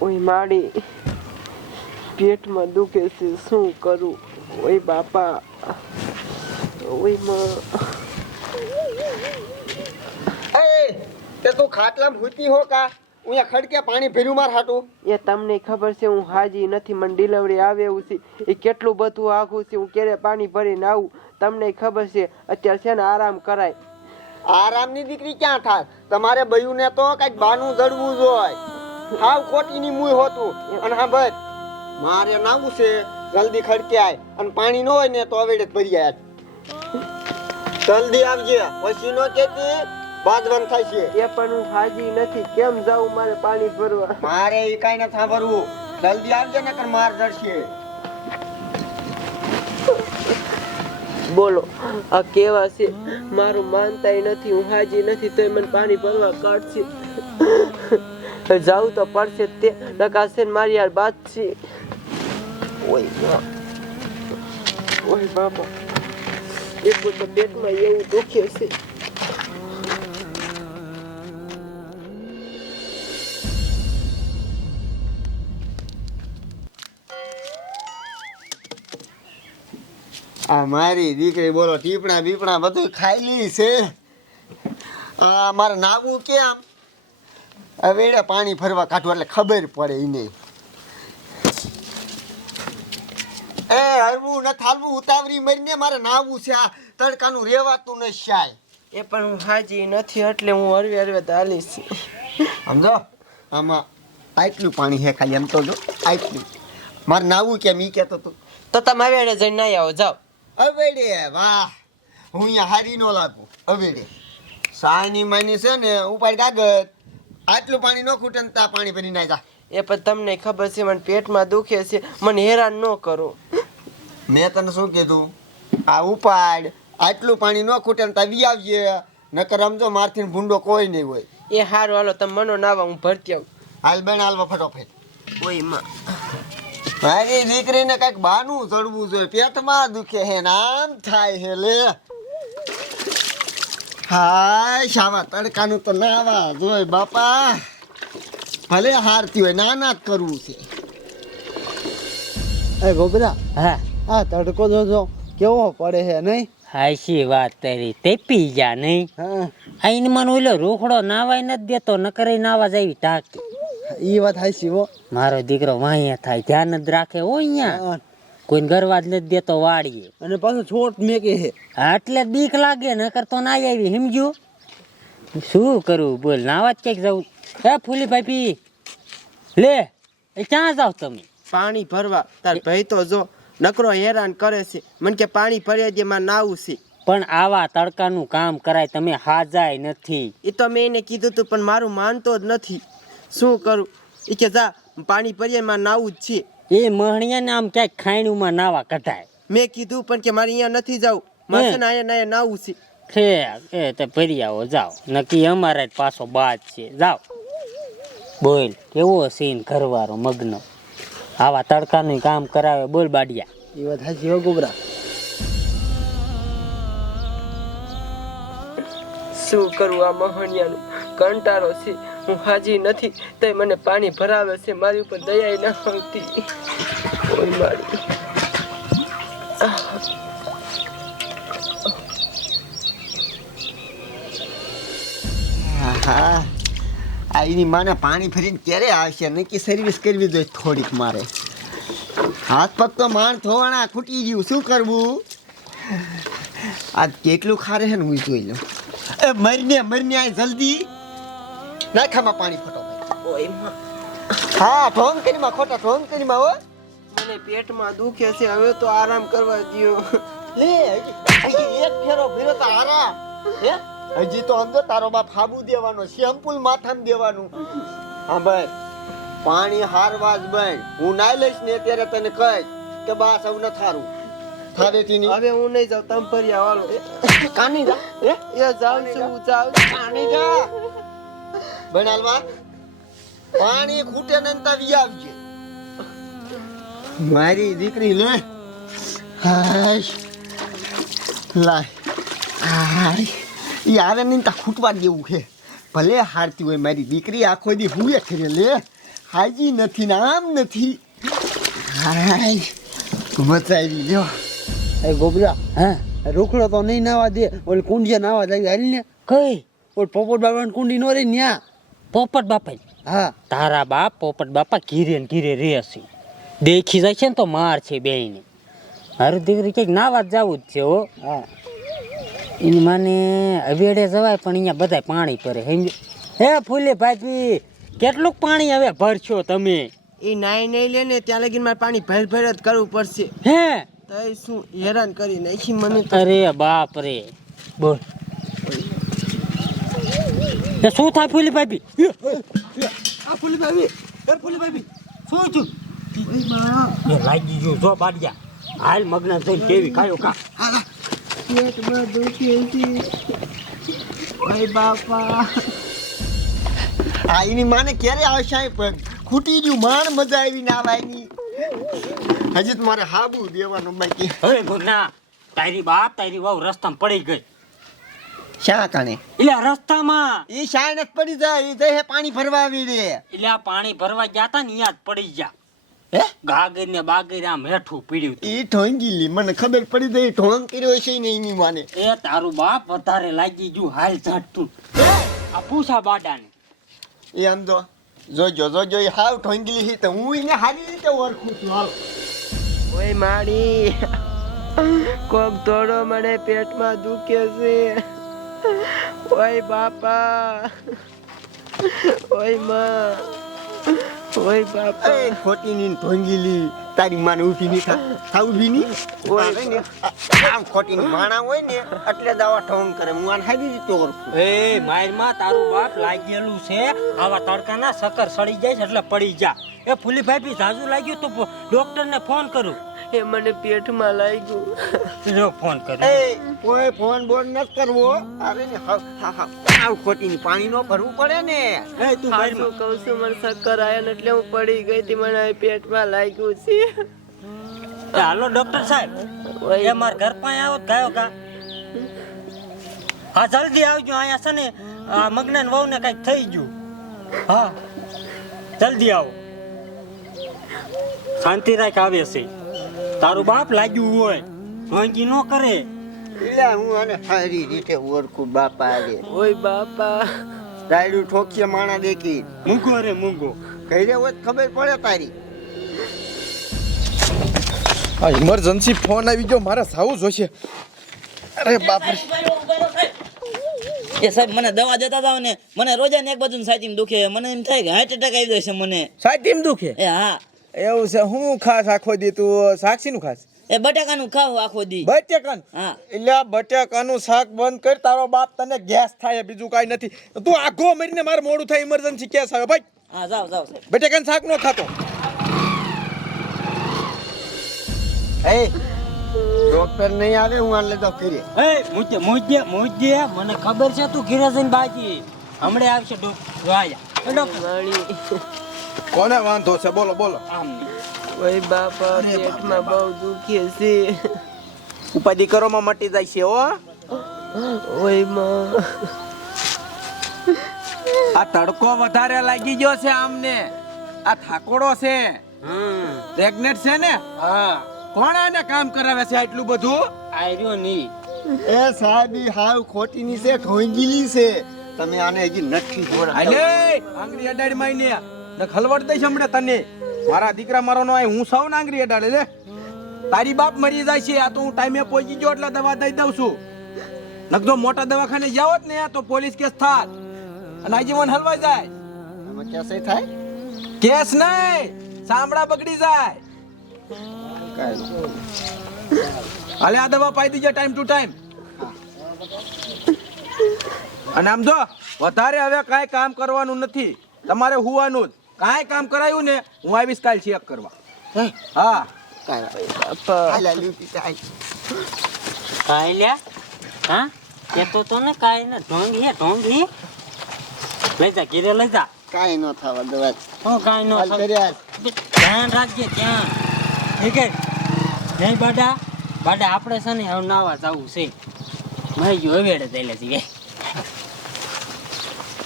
ઓય માડી પેટમાં દુખે છે શું કરું? ઓય બાપા ઓયમાં. એ તે તું ખાટલામાં હુતી હો કા? અહીંયા ખડકે પાણી ભર્યું માર હાટું. એ તમને ખબર છે હું હાજી નથી મને ડિલિવરી આવે એવું છે. એ કેટલું બધું આખું છે હું ક્યારે પાણી ભરીને આવું? તમને ખબર છે અત્યારે છે ને આરામ કરાય. આરામની દીકરી ક્યાં થાય તમારે બયુને તો કંઈક બાનું જડવું જોઈએ હાવ કોટીની મુય હોતું. અને હા ભાઈ મારે નાવું છે જલ્દી ખડકે આય અને પાણી ન હોય ને તો અવેડે ભરી આય જલ્દી આવજે પછી નો કેતી બાજવાન થાય છે. એ પણ હું હાજી નથી કેમ જાઉં મારે પાણી ભરવા? મારે એ કઈ નથી સાંભળવું. જલ્દી આવજે નકર માર જડશે. બોલો આ કેવા છે? મારું માનતાય નથી હું હાજી નથી તોય મને પાણી ભરવા કાઢશે. જાવું તો પડશે તે. નકાશે મારી યાર બાદ છે. ઓય. ઓય બાપા એક તો પેટમાં એવું દુખે છે. આ મારી દીકરી બોલો, ટીપણા બીપણા બધું ખાઈ છે. આ મારે નાવું કેમ? હવે એને પાણી ફરવા કાઢવું એટલે ખબર પડે એને એ હરવું ન થાલવું ઉતાવરી મરીને મારે નાવું છે આ તડકાનું રેવાતું ન શાય એ પણ હું હાજી નથી એટલે હું હરવે હરવે ચાલીશ સમજો? આમાં આટલું પાણી હે ખાલી એમ તો જો આટલું. મારે નાવું કેમ ઈ કહેતો તું. તો તમે હવે જઈને નાઈ આવો જાઓ. અવેડે વાહ. હું અહીંયા હારી નો લાગુ અવેડે સાની માની છે ને ઉપાડી કાગળ. આટલું પાણી ન ખૂટે ને તા પાણી ભરી નાખી જા. એ પણ તમને ખબર છે મને પેટમાં દુખે છે મને હેરાન ન કરો. મેં તને શું કીધું? આ ઉપાડ આટલું પાણી ન ખૂટે ને તા વી આવજે. નકર સમજો મારથી ભૂંડો કોઈ નહીં હોય. એ હારું હાલો તમે મનો નાવા હું ભરતી આવું. હાલ બેન હાલ ફટોફટ ઓયમાં. મારી દીકરીને કંઈક બાનું ચડવું જોઈએ. પેટમાં દુખે હે નામ આમ થાય હે લે. હાય શાવા તડકાનું તો નાવા જોય બાપા. ભલે હારતી હોય નાના જ કરવું છે. એ ગોબરા હા. આ તડકો જોજો કેવો પડે છે નહીં? હાશી વાત તારી તેપી જા નહીં. હા. આઈને મને ઓલો રોખડો નાવાય નથી દેતો નકરે નાવા જાવી ટાકી. ઈ વાત હાશી હો. મારો દીકરો વાંયા થાય ધ્યાન જ રાખે હો અહીંયા. કોઈને ગરવા જ નથી દેતો વાડીએ અને પાછું છોટ મેકે છે. એટલે બીક લાગે નકર તો ના આવી સમજ્યું? શું કરું બોલ નાવા જ ક્યાંક જવું. હે ફૂલી ભાઈ લે એ ક્યાં જાવ તમે? પાણી ભરવા. તાર ભાઈ તો જો નકરો હેરાન કરે છે. મને કે પાણી ભરી દે માં નાવું છે. પણ આવા તડકાનું કામ કરાય તમે હાજાય નથી. એ તો મેં એને કીધું તું પણ મારું માનતો જ નથી. શું કરું? એ કે જા પાણી ભરીએ માં નાવું જ છે. એ મહણિયાને આમ ક્યાંક ખાયણુંમાં નાવા કઢાય. મેં કીધું પણ કે મારે અહીંયા નથી જવું. મારે ને અહીંયા ને નાવું છે. છે એ તે ફરી આવો જાઓ. નક્કી અમારે જ પાછો બાદ છે. જાઓ. બોલ કેવો સીન ઘરવાળો મગ્ન? આવા તડકાનું કામ કરાવે બોલ બાડિયા. એ વાત હાજી હો ગોબરા. શું કરવું આ મહણિયાનું? કંટાળો છે. હું હાજી નથી તે મને પાણી ભરાવે છે, મારી ઉપર દયા ન આવતી. ઓય મારી. આ એની માને પાણી ફરીને ક્યારે આવશે? નક્કી સર્વિસ કરવી જોઈએ થોડીક મારે. હાથ પગ તો માણ થોવાણા ખૂટી ગયું. શું કરવું? આ કેટલું ખારે છે ને હું જોઈ લઉં. એ મરીને મરીને આ જલ્દી. નાખામાં પાણી ફોટો ઓ માં હા ઢોંગ કરીમાં ખોટા ઢોંગ કરીમાં હો. મને પેટમાં દુખે છે હવે તો આરામ કરવા દ્યો. લે હજી એક ફેરો ફેરો તો આરામ. હે? હજી તો અંદર તારો બાપ હાબુ દેવાનો શેમ્પૂલ માથામાં દેવાનું. હા ભાઈ પાણી હારવા જ બન હું ના લઈશ ને ત્યારે તને કહીશ કે બા સૌ ન થારું. થારે તીની. હવે હું નહીં જાઉં તમ ભરી આવો કાની જા? એ જાઉં છું જાઉં કાની જા? બનાલવા? પાણી ખૂટે ને તાવી આવજે. મારી દીકરી લે. હાશ. લાય. હાય. યાર ને તા ખૂટવા જેવું છે. ભલે હારતી હોય મારી દીકરી આખો દી હુએ ખરે લે. હાજી નથી ને આમ નથી. હાય. બતાવી લ્યો. એ ગોબરા હા? રોકડો તો નહીં નાવા દે. ઓલ કુંડિયા નાવા જાય હાલ ને કઈ ઓલ પોપટ બાબાની કુંડી નો રે ન્યા. પોપટ બાપા હા. તારા બાપ પોપટ બાપા ઘીરે ને ઘીરે રહેશે દેખી જાય છે ને તો માર છે બે ને મારું દીકરી કંઈક નાવા જ જવું જ છે હો. હા. એની માને અવેડે જવાય પણ અહીંયા બધાય પાણી ભરે સમજ હે ફૂલે ભાઈ કેટલુંક પાણી હવે ભરશો તમે? એ નાઈ નહીં લે ને ત્યાં લગીને મારે પાણી ભર ભર જ કરવું પડશે. હે? તો શું હેરાન કરી નાખી મને અરે બાપ રે. બોલ. એ શું થાય ફૂલી ભાભી? આ ફૂલી ભાભી એ ફૂલી ભાભી શું છું એ લાગી ગયું જો બાડિયા હાલ મગના થઈને કેવી ખાયો કા પેટમાં દુખે છે. ઓય બાપા. આ એની માને ક્યારે આવશે પણ ખૂટી ગયું માણ મજા આવી ના આવવાની હજી તો મારે હાબુ દેવાનું બાકી. હવે ના તારી બાપ તારી વાવ રસ્તામાં પડી ગઈ. શા કાણે એટલે રસ્તામાં. એ શાય નથી પડી જાય એ જઈ પાણી ભરવા આવી રે. એટલે આ પાણી ભરવા ગયા તા ને અહીંયા જ પડી ગયા. હે? ગાગર ને બાગર આમ હેઠું પીડ્યું એ એ ઠોંગીલી મને ખબર પડી જાય ઠોંગ કર્યો છે ને એની માને. એ તારું બાપ વધારે લાગી ગયું હાલ ઝાટતું. આ પૂછા બાડાને. એ આમ જો જોજો જોજો એ હાવ ઠોંગીલી છે તો હું એને હારી રીતે ઓળખું છું હાલ. ઓય માડી કોક તોડો મને પેટમાં દુખે છે. ઓય બાપા. ઓયમાં. ઓય બાપા. ખોટી ની ઠોંગીલી તારી માને ઊભી ની થા થા ઊભી ની? ઓય. ને. આમ ખોટી ની માણા હોય ને એટલે દવા ઠોંગ કરે. હું આને સારી રીતે ઓળખું. એ મારમાં તારું બાપ લાગેલું છે. આવા તડકાના સકર સડી જાય છે એટલે પડી જા. એ ફૂલી ભાઈ ઝાઝુ લાગ્યું તો ડોક્ટરને ફોન કરું. એ મને પેટમાં લાગ્યું. જો ફોન કરું કોઈ ફોન બોન ન કરવો. અરે હાવ હા હા આવ ખોટી ની પાણી નો ભરવું પડે ને. એ તું બારમાં. કહું છું મને ચક્કર આયા ને એટલે હું પડી ગઈ હતી મને પેટમાં લાગ્યું છે. હાલો ડોક્ટર સાહેબ. એ માર ઘર પાસે આવો ગયો કા હા જલ્દી આવજો અહીંયા છે ને આ વહુ ને કંઈક થઈ ગયું. હા જલ્દી આવો. શાંતિ રાખ આવે છે. તારું બાપ લાગ્યું હોય ભાંગી ન કરે. એટલે હું આને સારી રીતે ઓળખું બાપા રે ઓય બાપા. ડાયડું ઠોકીએ માણા દેખી. મૂંગો રે મૂંગો. કઈ રે હોય ખબર પડે તારી. આ ઇમરજન્સી ફોન આવી ગયો મારે સાવ જોશે. અરે બાપ રે. એ સાહેબ મને દવા દેતા હતા ને મને રોજાને એક બાજુ સાચી દુખે. મને એમ થાય કે હાર્ટ એટેક આવી જશે મને. સાચીમ દુખે? એ હા. એવું છે હું ખાસ આખો દી તું સાક્ષી નું ખાસ? એ બટાકાનું ખાવ આખો દી. બટેકાન? હા. એટલે બટેકાનું શાક બંધ કર તારો બાપ તને ગેસ થાય બીજું કાંઈ નથી. તું આખો મરીને મારે મોડું થાય ઇમરજન્સી કેસ આવે ભાઈ. હા જાવ જાવ બટેકાનું શાક નો ખાતો. એ ડોક્ટર નહીં આવે હું આને તો કરી એ મુજે મુજે મુજે મને ખબર છે તું ઘીરે જઈને બાજી. હમણે આવશે ડોક્ટર આયા. ડોક્ટર. કોને વાંધો છે? બોલો બોલો. ઓય બાપા પેટમાં બહુ દુખે છે. ઉપાધિ કરોમાં મટી જાય છે હો. ઓયમાં. આ તડકો વધારે લાગી ગયો છે આમને. આ થાકોડો છે. હમ. પ્રેગ્નેન્ટ છે ને? હા. કોણ આને કામ કરાવે છે આટલું બધું? આર્યો ની એ સાહેબી હાવ ખોટી ની છે ઠોંગીલી છે. તમે આને હજી નથી જોડા અલે આંગળી અડાડી માઈ ને ખલવડ દઈશ હમણે તને. મારા દીકરા મારો નો હું સૌ નાંગરી અડાડે લે. તારી બાપ મરી જાય છે આ તો હું ટાઈમે પહોંચી ગયો એટલે દવા દઈ દઉં છું. નકદો મોટા દવાખાને જાવ જ ને તો પોલીસ કેસ થાત. અને આજીવન હલવાઈ જાય. ક્યાં થાય? કેસ નહીં સાંભળા બગડી જાય. અલે આ દવા પાઈ દીજે ટાઈમ ટુ ટાઈમ અને આમ જો વધારે હવે કાંઈ કામ કરવાનું નથી. તમારે હોવાનું જ. કાંઈ કામ કરાયું ને હું આવીશ કાલ ચેક કરવા. હા? લ્યા? હા? કેતો તો ને કાય ને ઢોંગી હે ઢોંગી લઈ જા ઘીરે લઈ જા. કાંઈ ન થવા દવા હું કાઈ નો ધ્યાન રાખજે ધ્યાન. ઠીક હે? નહીં બાડા. બાડા આપણે છે ને હવે નાવા જવું છે. મેં ગયો વેડે થયેલા છીએ